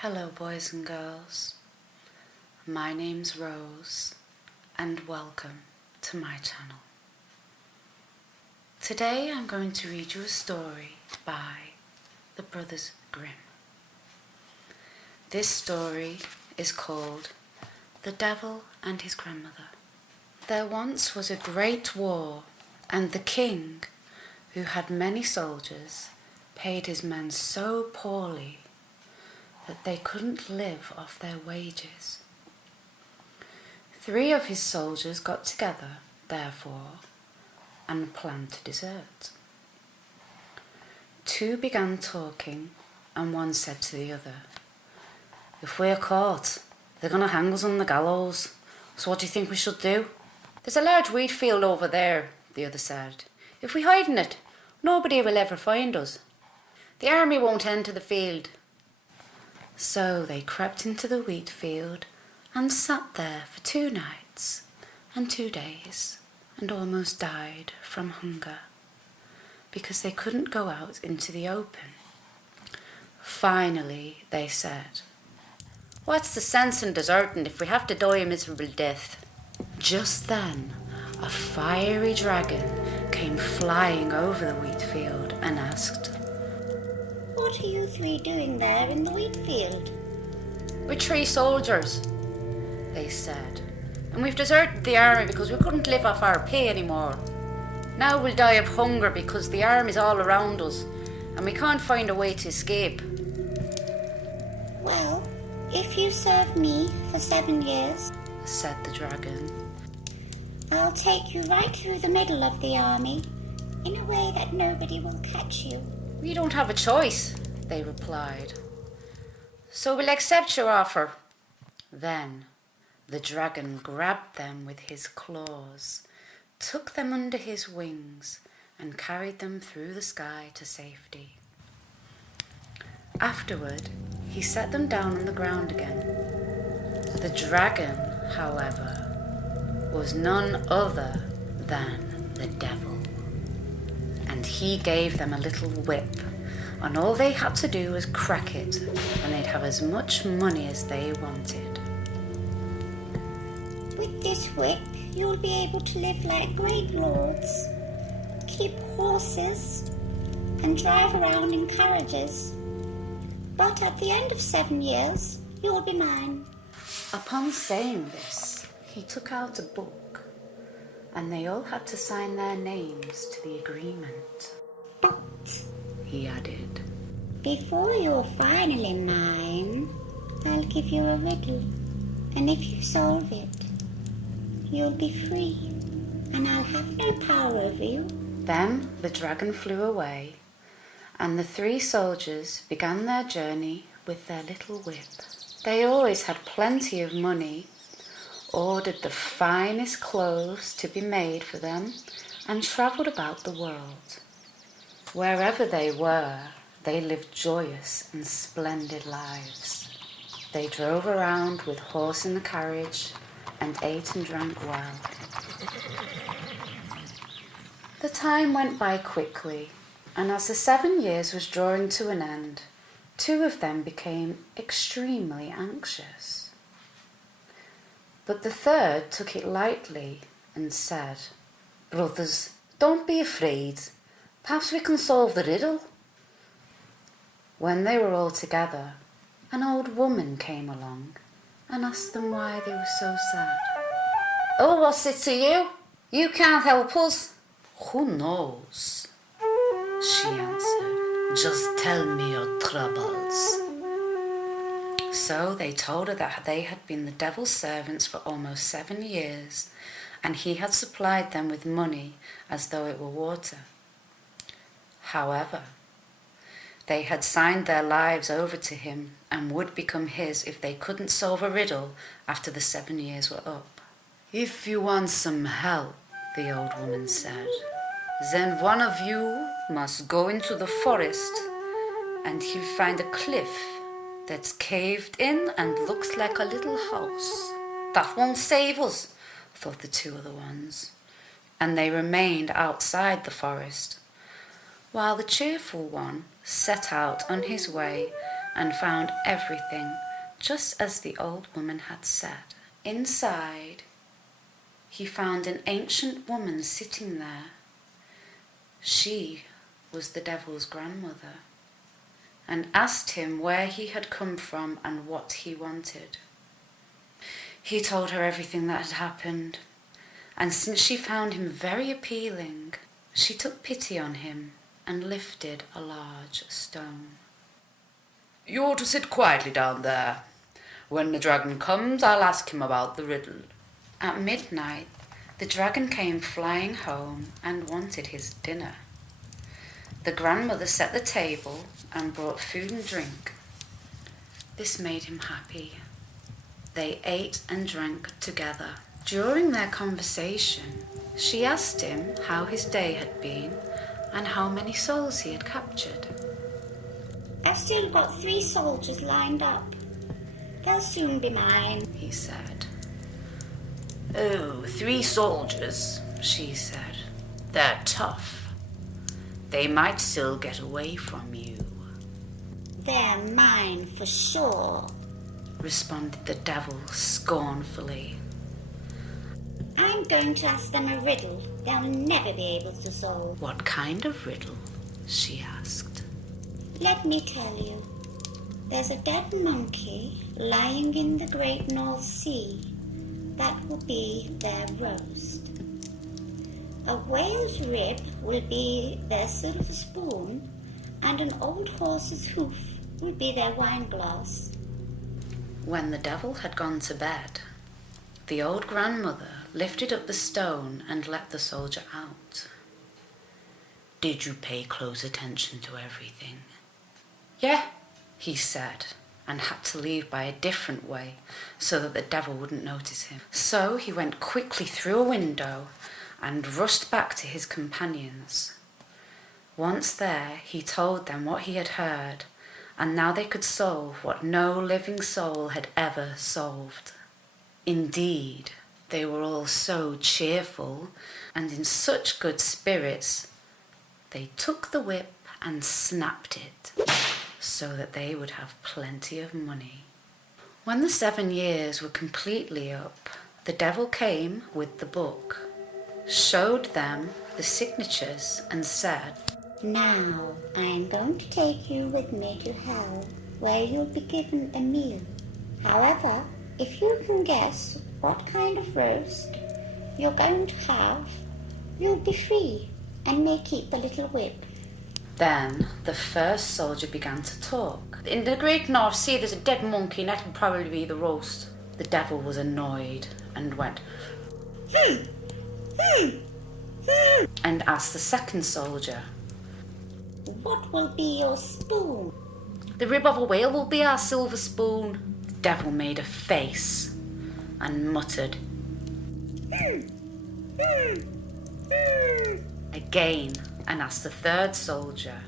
Hello boys and girls, my name's Rose and welcome to my channel. Today I'm going to read you a story by the brothers Grimm. This story is called The Devil and His Grandmother. There once was a great war, and the king, who had many soldiers, paid his men so poorly that they couldn't live off their wages. 3 of his soldiers got together, therefore, and planned to desert. 2 began talking, and one said to the other, "If we're caught, they're going to hang us on the gallows, so what do you think we should do?" "There's a large wheat field over there," the other said. "If we hide in it, nobody will ever find us. The army won't enter the field." So they crept into the wheat field and sat there for 2 nights and 2 days and almost died from hunger because they couldn't go out into the open. Finally, they said, "What's the sense in deserting if we have to die a miserable death?" Just then, a fiery dragon came flying over the wheat field and asked, "What are you 3 doing there in the wheat field?" "We're 3 soldiers," they said, "and we've deserted the army because we couldn't live off our pay anymore. Now we'll die of hunger because the army's all around us and we can't find a way to escape." "Well, if you serve me for 7 years," said the dragon, "I'll take you right through the middle of the army in a way that nobody will catch you." "We don't have a choice," they replied, "so we'll accept your offer." Then the dragon grabbed them with his claws, took them under his wings, and carried them through the sky to safety. Afterward, he set them down on the ground again. The dragon, however, was none other than the devil, and he gave them a little whip, and all they had to do was crack it, and they'd have as much money as they wanted. "With this whip, you'll be able to live like great lords, keep horses, and drive around in carriages. But at the end of 7 years, you'll be mine." Upon saying this, he took out a book, and they all had to sign their names to the agreement. "But," he added, "before you're finally mine, I'll give you a riddle, and if you solve it, you'll be free, and I'll have no power over you." Then the dragon flew away, and the 3 soldiers began their journey with their little whip. They always had plenty of money, ordered the finest clothes to be made for them, and travelled about the world. Wherever they were, they lived joyous and splendid lives. They drove around with horse in the carriage and ate and drank well. The time went by quickly, and as the 7 years was drawing to an end, 2 of them became extremely anxious. But the 3rd took it lightly and said, "Brothers, don't be afraid. Perhaps we can solve the riddle." When they were all together, an old woman came along and asked them why they were so sad. "Oh, what's it to you? You can't help us." "Who knows?" she answered. "Just tell me your troubles." So they told her that they had been the devil's servants for almost 7 years, and he had supplied them with money as though it were water. However, they had signed their lives over to him and would become his if they couldn't solve a riddle after the 7 years were up. "If you want some help," the old woman said, "then one of you must go into the forest and he'll find a cliff that's caved in and looks like a little house." "That won't save us," thought the 2 other ones, and they remained outside the forest, while the cheerful one set out on his way and found everything just as the old woman had said. Inside, he found an ancient woman sitting there. She was the devil's grandmother, and asked him where he had come from and what he wanted. He told her everything that had happened, and since she found him very appealing, she took pity on him and lifted a large stone. "You're to sit quietly down there. When the dragon comes, I'll ask him about the riddle." At midnight, the dragon came flying home and wanted his dinner. The grandmother set the table and brought food and drink. This made him happy. They ate and drank together. During their conversation, she asked him how his day had been and how many souls he had captured. "I've still got 3 soldiers lined up. They'll soon be mine," he said. "Oh, 3 soldiers," she said. "They're tough. They might still get away from you." "They're mine for sure," responded the devil scornfully. "I'm going to ask them a riddle they'll never be able to solve." "What kind of riddle?" she asked. "Let me tell you. There's a dead monkey lying in the great North Sea. That will be their roast. A whale's rib will be their silver spoon, and an old horse's hoof will be their wineglass." When the devil had gone to bed, the old grandmother lifted up the stone and let the soldier out. "Did you pay close attention to everything?" "Yeah," he said, and had to leave by a different way so that the devil wouldn't notice him. So he went quickly through a window and rushed back to his companions. Once there, he told them what he had heard, and now they could solve what no living soul had ever solved. Indeed, they were all so cheerful and in such good spirits, they took the whip and snapped it so that they would have plenty of money. When the 7 years were completely up, the devil came with the book, showed them the signatures and said, "Now I am going to take you with me to hell, where you'll be given a meal. However, if you can guess what kind of roast you're going to have, you'll be free and may keep the little whip." Then the first soldier began to talk. "In the great North Sea there's a dead monkey and that will probably be the roast." The devil was annoyed and went, and asked the second soldier, "What will be your spoon?" "The rib of a whale will be our silver spoon." The devil made a face and muttered again and asked the third soldier,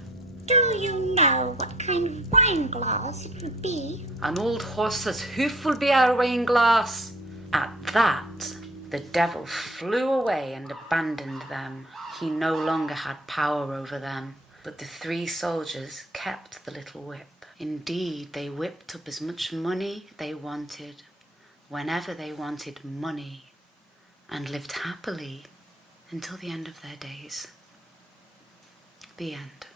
"Do you know what kind of wineglass it will be?" "An old horse's hoof will be our wineglass." At that, the devil flew away and abandoned them. He no longer had power over them, but the 3 soldiers kept the little whip. Indeed, they whipped up as much money they wanted, whenever they wanted money, and lived happily until the end of their days. The end.